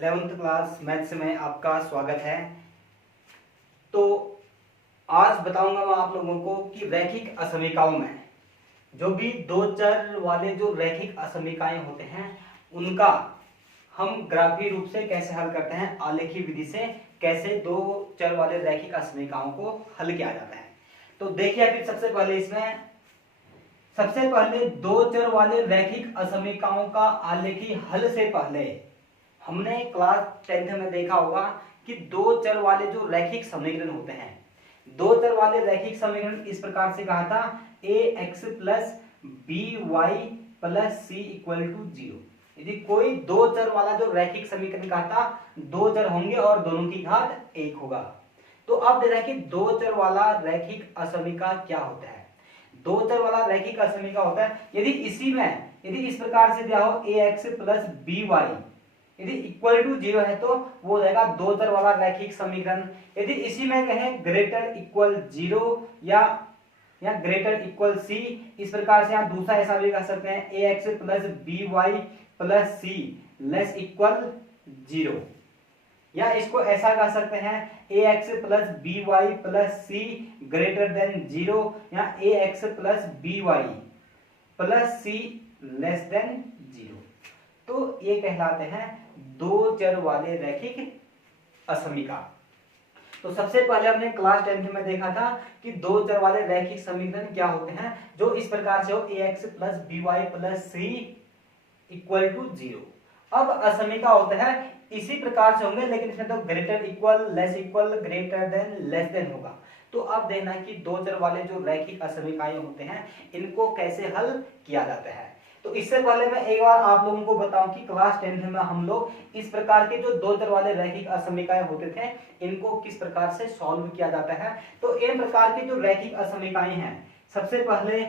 11th class maths में आपका स्वागत है। तो आज बताऊंगा मैं आप लोगों को कि रैखिक असमीकाओं में जो भी दो चर वाले जो रैखिक असमीकाएं होते हैं उनका हम ग्राफीय रूप से कैसे हल करते हैं, आलेखी विधि से कैसे दो चर वाले रैखिक असमीकाओं को हल किया जाता है। तो देखिए फिर सबसे पहले दो चर वाले रैखिक असमीकाओं का आलेखी हल से पहले हमने क्लास 10th में देखा होगा कि दो चर वाले जो रैखिक समीकरण होते हैं, दो चर वाले रैखिक समीकरण इस प्रकार से कहा था ax plus b y plus c equal to 0। यदि कोई दो चर वाला जो रैखिक समीकरण कहा था, दो चर होंगे और दोनों की घात 1 होगा। तो अब देखा कि दो चर वाला रैखिक असमीका क्या होता है। दो चर वाला रैखिक असमीका होता है यदि इस प्रकार से दिया हो ax प्लस बी वाई, यदि इक्वल टू 0 है तो वो हो जाएगा दो चर वाला रैखिक समीकरण। यदि इसी में कहें ग्रेटर इक्वल 0 या ग्रेटर इक्वल सी, इस प्रकार से आप दूसरा ऐसा भी कर सकते हैं ax plus b y plus c less equal 0, या इसको ऐसा कर सकते हैं ax plus b y plus c greater than 0 या ax plus b y plus c less than 0। तो ये कहलाते हैं दो चर वाले रैखिक असमीका। तो सबसे पहले हमने क्लास 10th में देखा था कि दो चर वाले रैखिक समीकरण क्या होते हैं, जो इस प्रकार से हो ax plus b y plus c equal to 0। अब असमीका होता है इसी प्रकार से होंगे, लेकिन इसमें तो greater equal less equal greater than less than होगा। तो अब देखना कि दो चर वाले जो रैखिक असमीकाएं होते हैं इनको कैसे हल किया जाता है। तो इससे पहले मैं एक बार आप लोगों को बताऊं कि क्लास 10th में हम लोग इस प्रकार के जो दो चर वाले रैखिक असमीकाएं होते थे इनको किस प्रकार से सॉल्व किया जाता है। तो इन प्रकार की जो रैखिक असमीकाएं हैं, सबसे पहले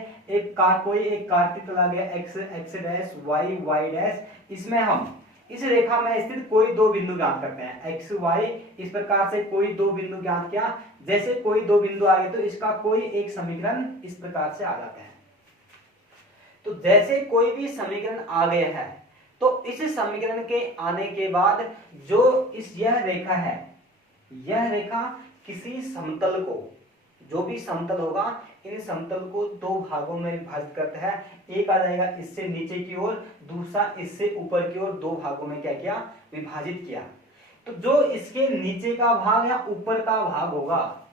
कोई एक कार्तीय तल आ गया x x dash y y dash, इसमें हम इस रेखा में स्थित कोई दो बिंदु ज्ञात करते हैं x y, इस प्रकार से कोई दो बिंदु ज्ञात किया। जैसे कोई दो बिंदु आ गए तो इसका कोई एक समीकरण इस प्रकार से आ जाता है। तो जैसे कोई भी समीकरण आ गया है तो इस समीकरण के आने के बाद जो यह रेखा है, यह रेखा किसी समतल को, जो भी समतल होगा इन समतल को दो भागों में विभाजित करता है। एक आ जाएगा इससे नीचे की ओर, दूसरा इससे ऊपर की ओर, दो भागों में क्या किया, विभाजित किया। तो जो इसके नीचे का भाग या ऊपर का भाग होगा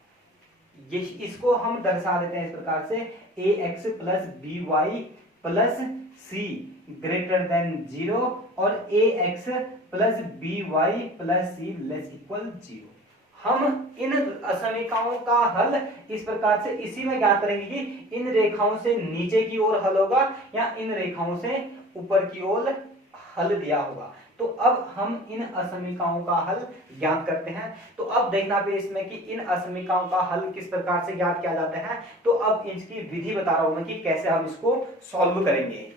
इसको हम दर्शा देते हैं इस प्रकार से ax plus b y plus c greater than 0 और ax plus b y plus c less equal 0। हम इन असमीकाओं का हल इस प्रकार से इसी में ज्ञात करेंगे कि इन रेखाओं से नीचे की ओर हल होगा या इन रेखाओं से ऊपर की ओर हल दिया होगा। तो अब हम इन असमीकाओं का हल ज्ञात करते हैं। तो अब देखना फिर इसमें कि इन असमीकाओं का हल किस प्रकार से ज्ञात किया जाता है। तो अब इसकी विधि बता रहा हूं मैं कि कैसे हम इसको सॉल्व करेंगे।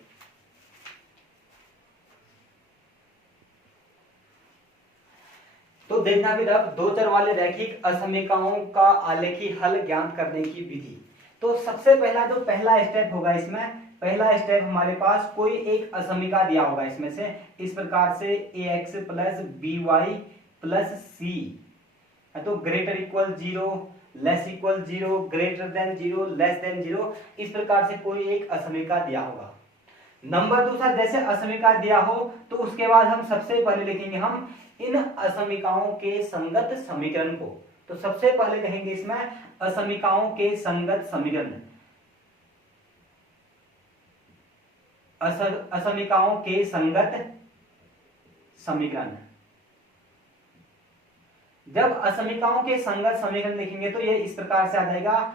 तो देखना फिर अब दो चर वाले रैखिक असमीकाओं का आलेखी हल ज्ञात करने की विधि। तो सबसे पहला स्टेप होगा, इसमें पहला स्टेप हमारे पास कोई एक असमीका दिया होगा इसमें से, इस प्रकार से ax plus b y plus c, तो greater equal 0 less equal 0 greater than 0 less than 0, इस प्रकार से कोई एक असमीका दिया होगा। नंबर दूसरा, जैसे असमीका दिया हो तो उसके बाद हम सबसे पहले लिखेंगे हम इन असमीकाओं के संगत समीकरण को। तो सबसे पहले कहेंगे इसमें असमीकाओं के संगत समीकरण, असमीकाओं के संगत समीकरण। जब असमीकाओं के संगत समीकरण लिखेंगे तो ये इस प्रकार से आ जाएगा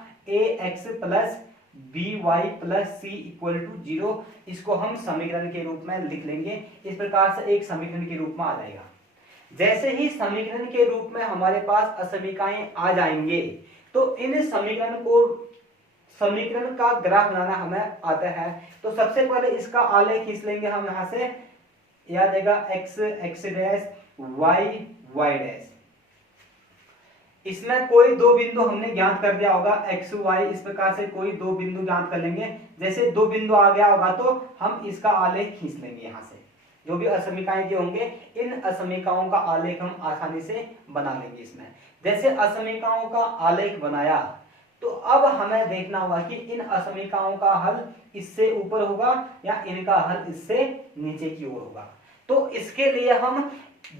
ax plus b y plus c equal to 0। इसको हम समीकरण के रूप में लिख लेंगे, इस प्रकार से एक समीकरण के रूप में आ जाएगा। जैसे ही समीकरण के रूप में हमारे पास असमीकाएं आ जाएंगे तो इन समीकरण का ग्राफ बनाना हमें आता है। तो सबसे पहले इसका आलेख खींच लेंगे हम, यहां से याद आएगा x x dash y y dash. इसमें कोई दो बिंदु हमने ज्ञात कर दिया होगा x y, इस प्रकार से कोई दो बिंदु ज्ञात कर लेंगे। जैसे दो बिंदु आ गया होगा तो हम इसका आलेख खींच लेंगे यहां से। जो भी असमीकाएं दी होंगे इन असमीकाओं का आलेख हम आसानी से बना लेंगे इसमें। जैसे असमीकाओं का आलेख बनाया तो अब हमें देखना होगा कि इन असमीकाओं का हल इससे ऊपर होगा या इनका हल इससे नीचे की ओर होगा। तो इसके लिए हम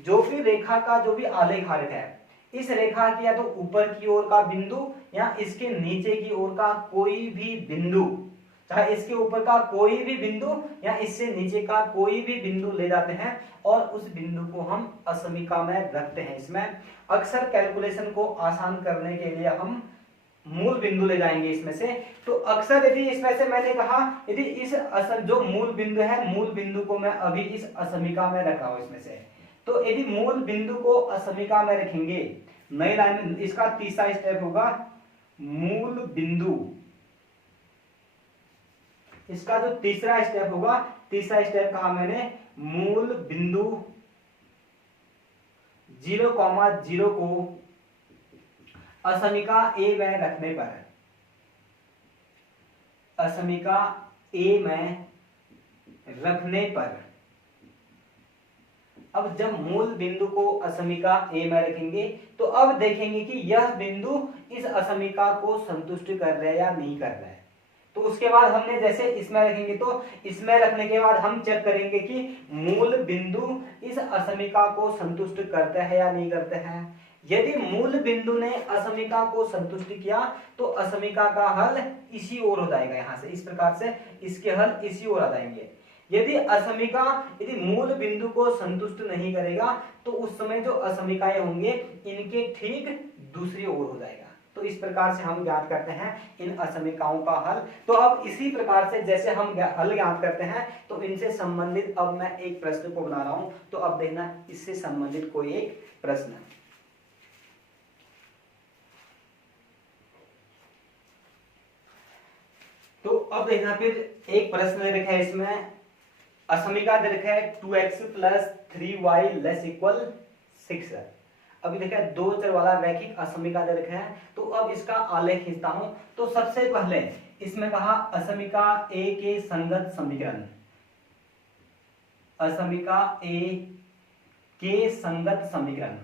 जो भी रेखा का जो भी आलेखार्थ है, इस रेखा की या तो ऊपर की ओर का बिंदु या इसके नीचे की ओर का कोई भी बिंदु, चाहे इसके ऊपर का कोई भी बिंदु या इससे नीचे का कोई भी बिंदु ले जाते हैं और उस बिंदु को हम असमीका में रखते हैं। इसमें अक्सर कैलकुलेशन को आसान करने के लिए हम मूल बिंदु ले जाएंगे इसमें से। तो अक्सर यदि इसमें से मैंने कहा यदि इस जो मूल बिंदु है, मूल बिंदु को मैं अभी इस असमीका में रख रहा हूं इसमें से, तो यदि मूल बिंदु को असमीका में रखेंगे नई लाइन में, इसका तीसरा स्टेप होगा मूल बिंदु। इसका जो तीसरा स्टेप होगा, तीसरा स्टेप कहा मैंने मूल बिंदु 0,0 को असमीका ए में रखने पर, असमीका ए में रखने पर, अब जब मूल बिंदु को असमीका ए में रखेंगे तो अब देखेंगे कि यह बिंदु इस असमीका को संतुष्ट कर रहा है या नहीं कर रहा है। तो उसके बाद हमने जैसे इसमें रखेंगे तो इसमें रखने के बाद हम चेक करेंगे कि मूल बिंदु इस असमीका को संतुष्ट करता है या नहीं करता है। यदि मूल बिंदु ने असमीका को संतुष्ट किया तो असमीका का हल इसी ओर हो जाएगा, यहां से इस प्रकार से इसके हल इसी ओर आ जाएंगे। यदि असमीका यदि मूल बिंदु को संतुष्ट नहीं करेगा तो उस समय जो असमीकाएं होंगे इनके ठीक दूसरी ओर हो जाएगा। तो इस प्रकार से हम ज्ञात करते हैं इन असमीकाओं का हल। तो अब इसी प्रकार से जैसे हम हल ज्ञात करते हैं तो इनसे संबंधित अब मैं एक प्रश्न को बना रहा हूं। तो अब देखना इससे संबंधित कोई एक प्रश्न। तो अब देखना फिर एक प्रश्न दे रखा है, इसमें असमीका दे रखा है 2x + 3y ≤ 6। अभी देखा है दो चर वाला रैखिक असमीका दे रखा है। तो अब इसका आलेख खींचता हूं। तो सबसे पहले इसमें कहा असमीका ए के संगत समीकरण, असमीका ए के संगत समीकरण।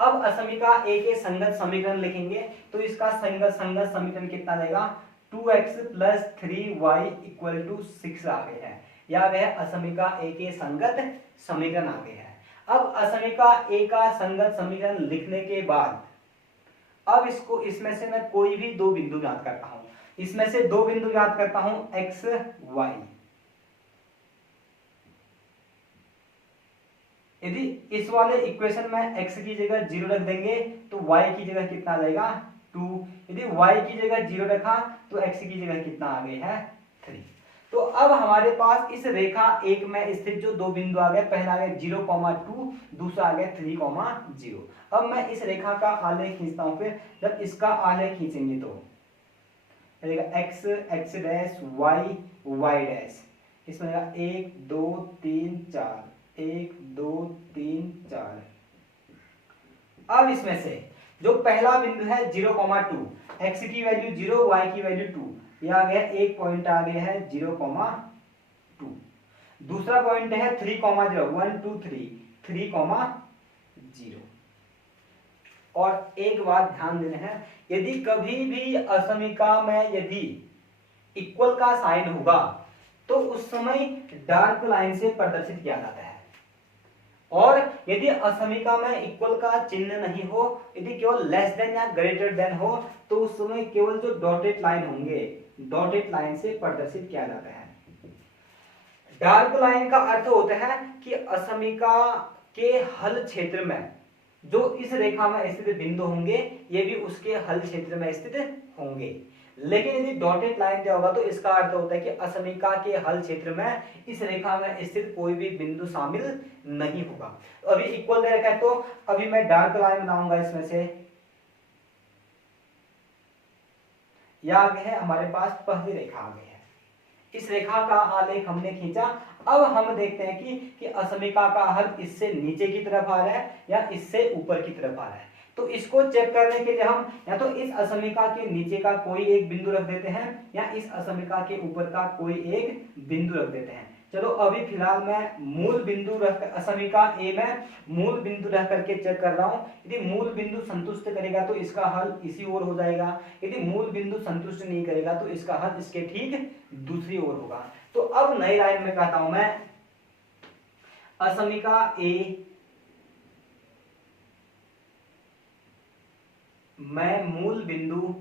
अब असमीका ए के संगत समीकरण लिखेंगे तो इसका संगत समीकरण कितना देगा 2x + 3y = 6 आ गया है। या गया असमीका ए के संगत समीकरण आ गया है। अब असमीका ए का संगत समीकरण लिखने के बाद अब इसको इसमें से मैं कोई भी दो बिंदु ज्ञात करता हूं। इसमें से दो बिंदु ज्ञात करता हूं x y। यदि इस वाले इक्वेशन में x की जगह 0 रख देंगे तो y की जगह कितना आ जाएगा 2। यदि y की जगह 0 रखा तो x की जगह कितना आ गया है 3। तो अब हमारे पास इस रेखा एक में स्थित जो दो बिंदु आ गए, पहला आ गया 0,2, दूसरा आ गया 3,0। अब मैं इस रेखा का आलेख खींचता हूं। फिर जब इसका आलेख खींचेंगे तो x x dash y y dash, इसमें 1 2 3 4, 1 2 3 4। अब इसमें से जो पहला बिंदु है 0,2, x की वैल्यू 0, y की वैल्यू 2, यह आ गया एक पॉइंट आ गया है 0,2। दूसरा पॉइंट है 3,0, 1 2 3, 3,0। और एक बात ध्यान देना है, यदि कभी भी असमीका में यदि इक्वल का साइन होगा तो उस समय डार्क लाइन से प्रदर्शित किया जाता है। और यदि असमीका में इक्वल का चिन्ह नहीं हो, यदि केवल लेस देन या ग्रेटर देन हो तो उस समय केवल जो डॉटेड लाइन होंगे डॉटेड लाइन से प्रदर्शित किया जाता है। डार्क लाइन का अर्थ होता है कि असमीका के हल क्षेत्र में जो इस रेखा में स्थित बिंदु होंगे ये भी उसके हल क्षेत्र में स्थित होंगे। लेकिन यदि डॉटेड लाइन दिया होगा तो इसका अर्थ होता है कि असमीका के हल क्षेत्र में इस रेखा में स्थित कोई भी बिंदु शामिल नहीं होगा। तो अभी इक्वल दे रखा है तो अभी मैं डार्क लाइन बनाऊंगा इसमें से। यह आगे है हमारे पास पहली रेखा आ गई है। इस रेखा का आलेख हमने खींचा। अब हम देखते हैं कि असमीका का हल इससे नीचे की तरफ आ रहा है या इससे ऊपर की तरफ आ रहा है। तो इसको चेक करने के लिए हम या तो इस असमीका के नीचे का कोई एक बिंदु रख देते हैं या इस असमीका के ऊपर का कोई एक बिंदु रख देते हैं। चलो अभी फिलहाल मैं मूल बिंदु रख असमीका ए में मूल बिंदु रख करके चेक कर रहा हूं। यदि मूल बिंदु संतुष्ट करेगा तो इसका हल इसी ओर हो जाएगा, यदि मूल बिंदु संतुष्ट नहीं करेगा तो इसका हल इसके ठीक दूसरी ओर होगा। तो अब नई लाइन में कहता हूं मैं असमीका ए मैं मूल बिंदु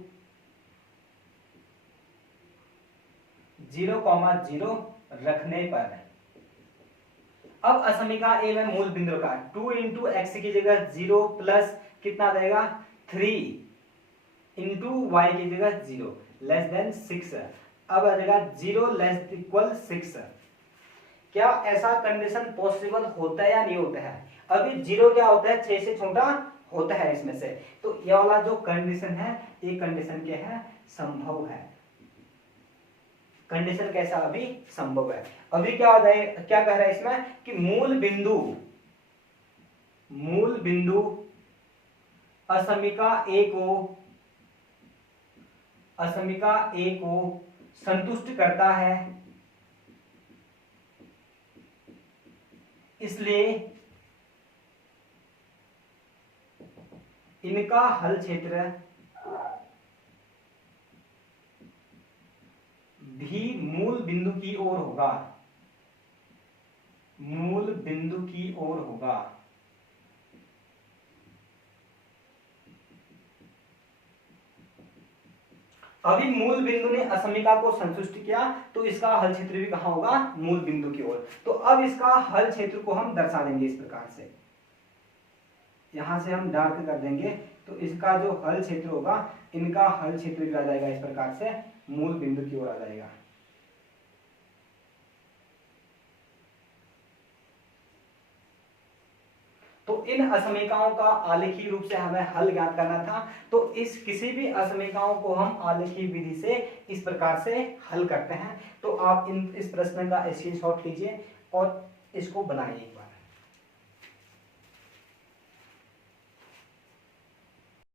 0,0 रखने पर, अब असमीका ए में मूल बिंदु रखा 2 इंटू एक्स की जगह 0 प्लस कितना देगा 3 इंटू वाई की जगह 0 लेस देन 6, अब आ जाएगा 0 लेस इक्वल 6। क्या ऐसा कंडीशन पॉसिबल होता है या नहीं होता है? अभी 0 क्या होता है 6 से छोटा होता है इसमें से, तो ये वाला जो कंडीशन है ये कंडीशन क्या है संभव है। कंडीशन कैसा अभी संभव है। अभी क्या हो जाए क्या कह रहा है इसमें कि मूल बिंदु असमीका ए को संतुष्ट करता है, इसलिए इनका हल क्षेत्र भी मूल बिंदु की ओर होगा, मूल बिंदु की ओर होगा। अभी मूल बिंदु ने असमीका को संतुष्ट किया तो इसका हल क्षेत्र भी कहां होगा मूल बिंदु की ओर। तो अब इसका हल क्षेत्र को हम दर्शा देंगे इस प्रकार से, यहां से हम डार्क कर देंगे तो इसका जो हल क्षेत्र होगा इनका हल क्षेत्र भी आ जाएगा इस प्रकार से मूल बिंदु की ओर आ जाएगा। तो इन असमीकाओं का आलेखीय रूप से हमें हल ज्ञात करना था। तो इस किसी भी असमीकाओं को हम आलेखीय विधि से इस प्रकार से हल करते हैं। तो आप इस प्रश्न का स्क्रीनशॉट लीजिए और इसको बनाइए।